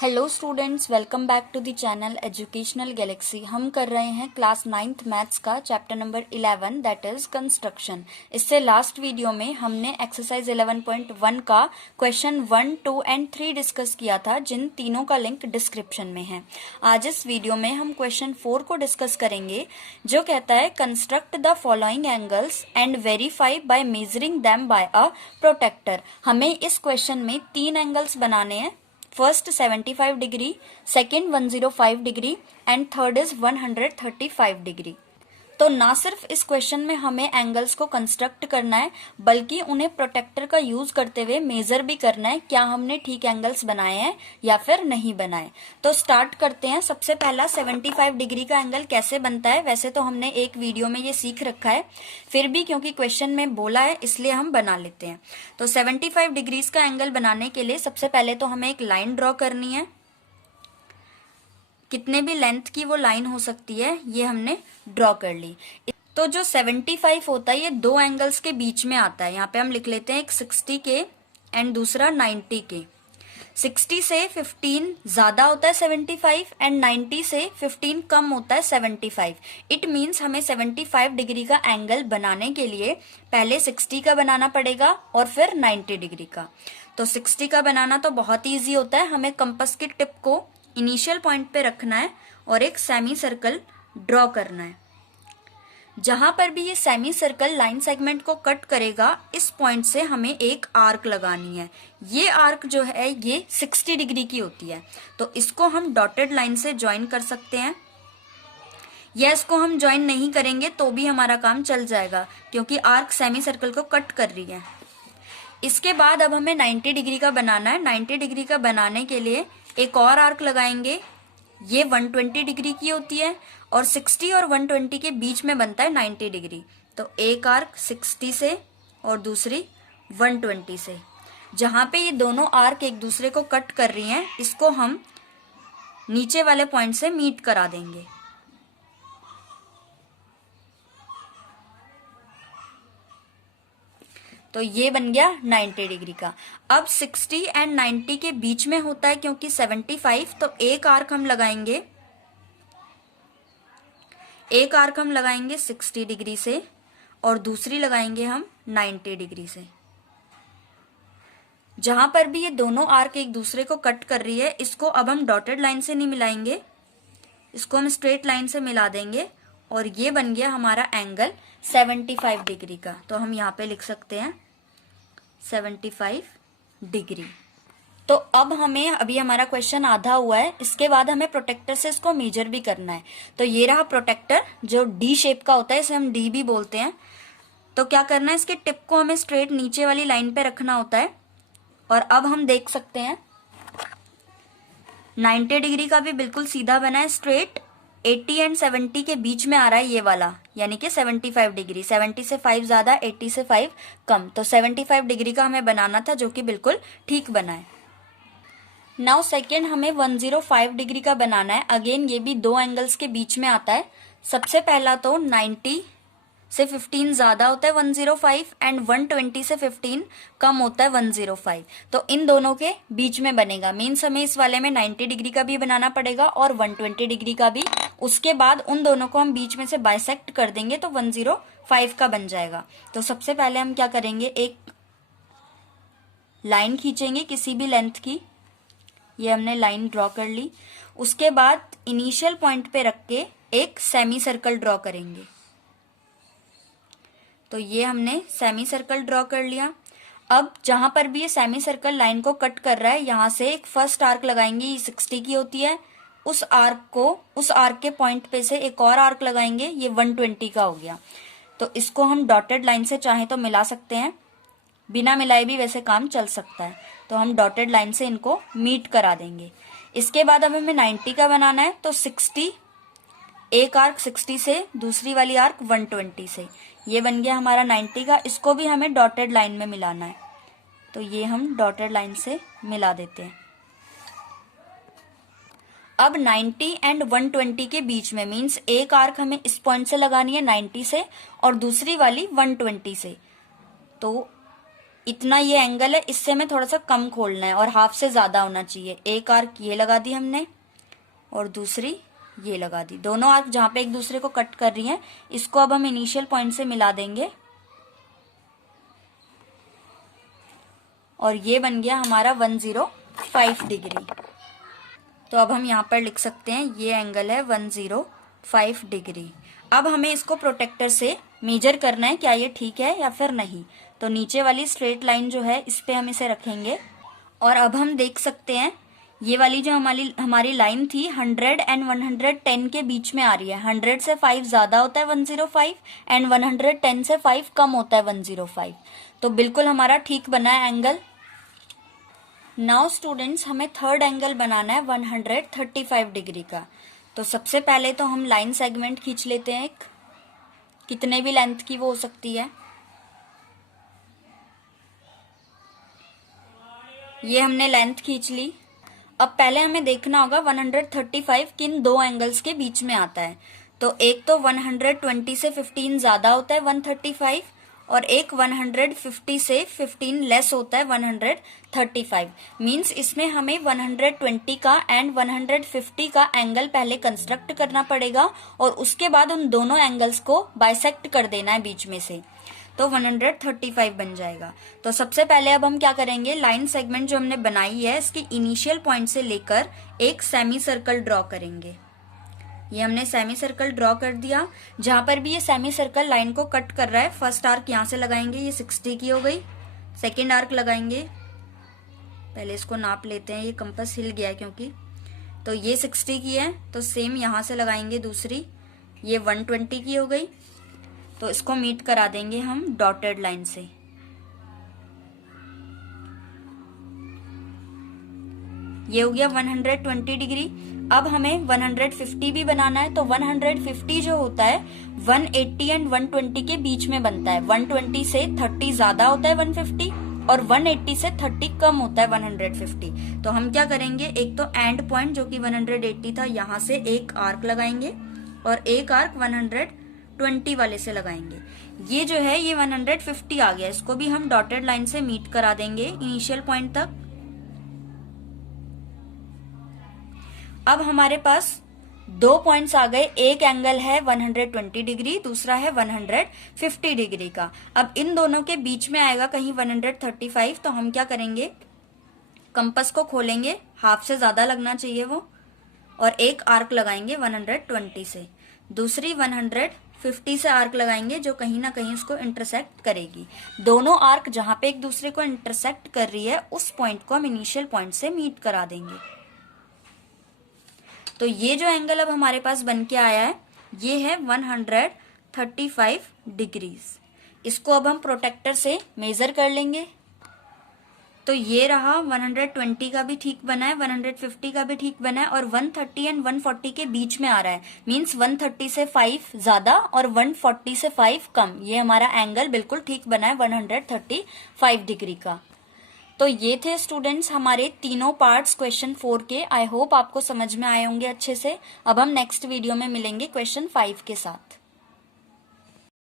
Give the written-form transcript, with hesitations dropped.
Hello students, welcome back to the channel Educational Galaxy. हम कर रहे हैं क्लास 9th मैथ्स का chapter number 11 that is construction. इससे लास्ट वीडियो में हमने एक्सरसाइज 11.1 का क्वेश्चन 1, 2 एंड 3 डिस्कस किया था, जिन तीनों का लिंक डिस्क्रिप्शन में है। आज इस वीडियो में हम क्वेश्चन 4 को डिस्कस करेंगे, जो कहता है construct the following angles and verify by measuring them by a protractor. हमें इस क्वेश्चन में 3 एंगल्स बनाने हैं। First 75 degree, second 105 degree and third is 135 degree. तो ना सिर्फ इस क्वेश्चन में हमें एंगल्स को कंस्ट्रक्ट करना है, बल्कि उन्हें प्रोटेक्टर का यूज करते हुए मेजर भी करना है, क्या हमने ठीक एंगल्स बनाए हैं या फिर नहीं बनाए। तो स्टार्ट करते हैं। सबसे पहला 75 डिग्री का एंगल कैसे बनता है। वैसे तो हमने एक वीडियो में ये सीख रखा है, फिर भी क्योंकि क्वेश्चन में बोला है इसलिए हम बना लेते हैं। तो 75 डिग्रीज का एंगल बनाने के लिए सबसे पहले तो हमें एक लाइन ड्रॉ करनी है। कितने भी लेंथ की वो लाइन हो सकती है, ये हमने ड्रॉ कर ली। तो जो 75 होता है ये दो एंगल्स के बीच में आता है। यहाँ पे हम लिख लेते हैं एक 60 के एंड दूसरा 90 के। 60 से 15 ज्यादा होता है 75 एंड 90 से 15 कम होता है 75। इट मीन्स हमें 75 डिग्री का एंगल बनाने के लिए पहले 60 का बनाना पड़ेगा और फिर 90 डिग्री का। तो 60 का बनाना तो बहुत ईजी होता है। हमें कंपास की टिप को इनिशियल पॉइंट पे रखना है और एक सेमी सर्कल ड्रॉ करना है। जहां पर भी ये सेमी सर्कल लाइन सेगमेंट को कट करेगा, इस पॉइंट से हमें एक आर्क लगानी है। ये आर्क जो है ये 60 डिग्री की होती है, तो इसको हम डॉटेड लाइन से ज्वाइन कर सकते हैं, या इसको हम ज्वाइन नहीं करेंगे तो भी हमारा काम चल जाएगा, क्योंकि आर्क सेमी सर्कल को कट कर रही है। इसके बाद अब हमें 90 डिग्री का बनाना है। 90 डिग्री का बनाने के लिए एक और आर्क लगाएंगे। ये 120 डिग्री की होती है और 60 और 120 के बीच में बनता है 90 डिग्री। तो एक आर्क 60 से और दूसरी 120 से। जहां पे ये दोनों आर्क एक दूसरे को कट कर रही हैं, इसको हम नीचे वाले पॉइंट से मीट करा देंगे। तो ये बन गया 90 डिग्री का। अब 60 एंड 90 के बीच में होता है क्योंकि 75, तो एक आर्क हम लगाएंगे। एक आर्क हम लगाएंगे 60 डिग्री से और दूसरी लगाएंगे हम 90 डिग्री से। जहां पर भी ये दोनों आर्क एक दूसरे को कट कर रही है, इसको अब हम डॉटेड लाइन से नहीं मिलाएंगे, इसको हम स्ट्रेट लाइन से मिला देंगे और ये बन गया हमारा एंगल 75 डिग्री का। तो हम यहाँ पे लिख सकते हैं 75 डिग्री। तो अब हमें अभी हमारा क्वेश्चन आधा हुआ है, इसके बाद हमें प्रोटेक्टर से इसको मेजर भी करना है। तो ये रहा प्रोटेक्टर, जो डी शेप का होता है, इसे हम डी भी बोलते हैं। तो क्या करना है, इसके टिप को हमें स्ट्रेट नीचे वाली लाइन पे रखना होता है। और अब हम देख सकते हैं 90 डिग्री का भी बिल्कुल सीधा बना है, स्ट्रेट। 80 एंड 70 के बीच में आ रहा है ये वाला, यानी कि 75 डिग्री। 70 से 5 ज्यादा, 80 से 5 कम। तो 75 डिग्री का हमें बनाना था, जो कि बिल्कुल ठीक बना है। नाउ सेकेंड हमें 105 डिग्री का बनाना है। अगेन ये भी दो एंगल्स के बीच में आता है। सबसे पहला तो 90 से 15 ज्यादा होता है 105 एंड 120 से 15 कम होता है 105। तो इन दोनों के बीच में बनेगा। मीन्स हमें इस वाले में 90 डिग्री का भी बनाना पड़ेगा और 120 डिग्री का भी। उसके बाद उन दोनों को हम बीच में से बाइसेक्ट कर देंगे तो 105 का बन जाएगा। तो सबसे पहले हम क्या करेंगे, एक लाइन खींचेंगे किसी भी लेंथ की। ये हमने लाइन ड्रॉ कर ली। उसके बाद इनिशियल पॉइंट पे रख के एक सेमी सर्कल ड्रॉ करेंगे। तो ये हमने सेमी सर्कल ड्रॉ कर लिया। अब जहां पर भी ये सेमी सर्कल लाइन को कट कर रहा है, यहां से एक फर्स्ट आर्क लगाएंगे। ये 60 की होती है। उस आर्क के पॉइंट पे से एक और आर्क लगाएंगे। ये 120 का हो गया। तो इसको हम डॉटेड लाइन से चाहे तो मिला सकते हैं, बिना मिलाए भी वैसे काम चल सकता है। तो हम डॉटेड लाइन से इनको मीट करा देंगे। इसके बाद अब हमें 90 का बनाना है। तो 60, एक आर्क 60 से, दूसरी वाली आर्क 120 से। ये बन गया हमारा 90 का। इसको भी हमें डॉटेड लाइन में मिलाना है, तो ये हम डॉटेड लाइन से मिला देते हैं। अब 90 एंड 120 के बीच में, मीन्स एक आर्क हमें इस पॉइंट से लगानी है 90 से और दूसरी वाली 120 से। तो इतना ये एंगल है, इससे हमें थोड़ा सा कम खोलना है और हाफ से ज्यादा होना चाहिए। एक आर्क ये लगा दी हमने और दूसरी ये लगा दी। दोनों आर्क जहां पे एक दूसरे को कट कर रही हैं, इसको अब हम इनिशियल पॉइंट से मिला देंगे और ये बन गया हमारा 105 डिग्री। तो अब हम यहाँ पर लिख सकते हैं ये एंगल है 105 डिग्री। अब हमें इसको प्रोटेक्टर से मेजर करना है, क्या ये ठीक है या फिर नहीं। तो नीचे वाली स्ट्रेट लाइन जो है इस पे हम इसे रखेंगे और अब हम देख सकते हैं ये वाली जो हमारी लाइन थी 100 एंड 110 के बीच में आ रही है। 100 से 5 ज्यादा होता है 105 एंड 110 से 5 कम होता है 105। तो बिल्कुल हमारा ठीक बना है एंगल। नाउ स्टूडेंट्स, हमें थर्ड एंगल बनाना है 135 डिग्री का। तो सबसे पहले तो हम लाइन सेगमेंट खींच लेते हैं, एक कितने भी लेंथ की वो हो सकती है। ये हमने लेंथ खींच ली। अब पहले हमें देखना होगा 135 किन दो एंगल्स के बीच में आता है। तो एक तो 120 से 15 ज्यादा होता है 135 और एक 150 से 15 लेस होता है 135। मींस इसमें हमें 120 का एंड 150 का एंगल पहले कंस्ट्रक्ट करना पड़ेगा और उसके बाद उन दोनों एंगल्स को बाइसेक्ट कर देना है बीच में से, तो 135 बन जाएगा। तो सबसे पहले अब हम क्या करेंगे, लाइन सेगमेंट जो हमने बनाई है इसकी इनिशियल पॉइंट से लेकर एक सेमी सर्कल ड्रॉ करेंगे। ये हमने सेमी सर्कल ड्रॉ कर दिया। जहां पर भी ये सेमी सर्कल लाइन को कट कर रहा है, फर्स्ट आर्क यहां से लगाएंगे, ये 60 की हो गई। सेकेंड आर्क लगाएंगे, पहले इसको नाप लेते हैं, ये कंपास हिल गया है क्योंकि, तो ये 60 की है, तो सेम यहां से लगाएंगे दूसरी, ये 120 की हो गई। तो इसको मीट करा देंगे हम डॉटेड लाइन से। ये हो गया 120 डिग्री। अब हमें 150 भी बनाना है। तो 150 जो होता है 180 एंड 120 के बीच में बनता है। 120 से 30 ज्यादा होता है 150 और 180 से 30 कम होता है 150। तो हम क्या करेंगे, एक तो एंड पॉइंट जो कि 180 था, यहां से एक आर्क लगाएंगे और एक आर्क 120 वाले से लगाएंगे। ये जो है ये 150 आ गया, इसको भी हम डॉटेड लाइन से मीट करा देंगे इनिशियल पॉइंट तक। अब हमारे पास दो पॉइंट्स आ गए, एक एंगल है 120 डिग्री, दूसरा है 150 डिग्री का। अब इन दोनों के बीच में आएगा कहीं 135। तो हम क्या करेंगे, कंपास को खोलेंगे, हाफ से ज्यादा लगना चाहिए वो, और एक आर्क लगाएंगे 120 से, दूसरी 150 से आर्क लगाएंगे जो कहीं ना कहीं उसको इंटरसेक्ट करेगी। दोनों आर्क जहां पे एक दूसरे को इंटरसेक्ट कर रही है उस पॉइंट को हम इनिशियल पॉइंट से मीट करा देंगे। तो ये जो एंगल अब हमारे पास बन के आया है ये है 135 डिग्रीज। इसको अब हम प्रोटेक्टर से मेजर कर लेंगे। तो ये रहा 120 का भी ठीक बना है, 150 का भी ठीक बना है और 130 एंड 140 के बीच में आ रहा है। मींस 130 से 5 ज्यादा और 140 से 5 कम। ये हमारा एंगल बिल्कुल ठीक बना है 135 डिग्री का। तो ये थे स्टूडेंट्स हमारे तीनों पार्ट्स क्वेश्चन 4 के। आई होप आपको समझ में आए होंगे अच्छे से। अब हम नेक्स्ट वीडियो में मिलेंगे क्वेश्चन 5 के साथ।